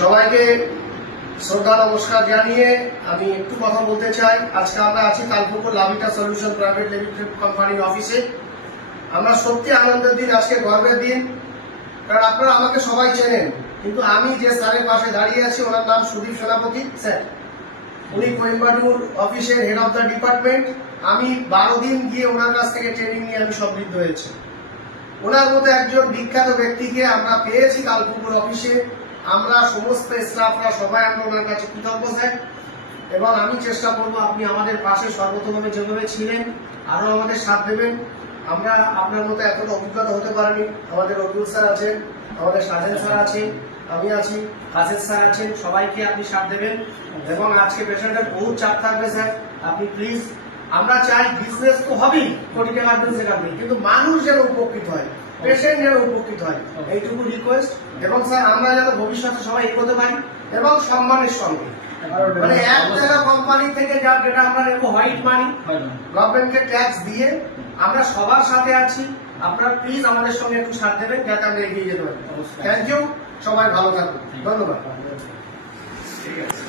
সবাইকে শ্রদ্ধা নমস্কার জানিয়ে আমি একটু কথা বলতে চাই। আজকে আমরা আছি তালপুকুর লাভিটা সলিউশন প্রাইভেট লিমিটেড কোম্পানির অফিসে। আমরা সত্যি আনন্দের দিন, আজকে গর্বের দিন, কারণ আপনারা আমাকে সবাই চেনেন, কিন্তু আমি যে স্যারের পাশে দাঁড়িয়ে আছি ওনার নাম সুদীপ সেনাপতি স্যার। উনি কোয়েম্বাটুর অফিসের হেড অফ দ্য ডিপার্টমেন্ট। আমি 12 দিন গিয়ে ওনার কাছ থেকে ট্রেনিং নিয়ে আমি সমৃদ্ধ হয়েছি। ওনার মতো একজন বিখ্যাত ব্যক্তিকে আমরা পেয়েছি তালপুকুর অফিসে। আমরা সমস্ত স্টাফরা সবাই আমরা ওনার কাছে কৃতজ্ঞ স্যার, এবং আমি চেষ্টা করবো আপনি আমাদের পাশে সর্বতভাবে যেভাবে ছিলেন আরো আমাদের সাথ দেবেন। আমরা আপনার মতো এতটা অভিজ্ঞতা হতে পারিনি। আমাদের রবিউল স্যার আছেন, আমাদের সাজেন স্যার আছেন, আমি আছি, কাজের স্যার আছেন, সবাইকে আপনি সাথ দেবেন। এবং আজকে পেশেন্টের বহু চাপ থাকবে স্যার, আপনি প্লিজ, আমরা চাই বিজনেস তো হবেই, কোটি টাকার বিজনেস আপনি, কিন্তু মানুষ যেন উপকৃত হয়, পেশেন্ট যেন উপকৃত হয়, এইটুকু রিকোয়েস্ট। এবং স্যার আমরা যেন ভবিষ্যতে সবাই এগোতে পারি এবং সম্মানের সঙ্গে, মানে এক টাকা কোম্পানি থেকে যেটা আমরা নেবো হোয়াইট মানি, গভর্নমেন্টকে ট্যাক্স দিয়ে আমরা সবার সাথে আছি। আপনারা প্লিজ আমাদের সঙ্গে একটু সাথ দেবেন যাতে আমরা এগিয়ে যেতে পারি। থ্যাংক ইউ, সবাই ভালো থাকুন, ধন্যবাদ। ঠিক আছে।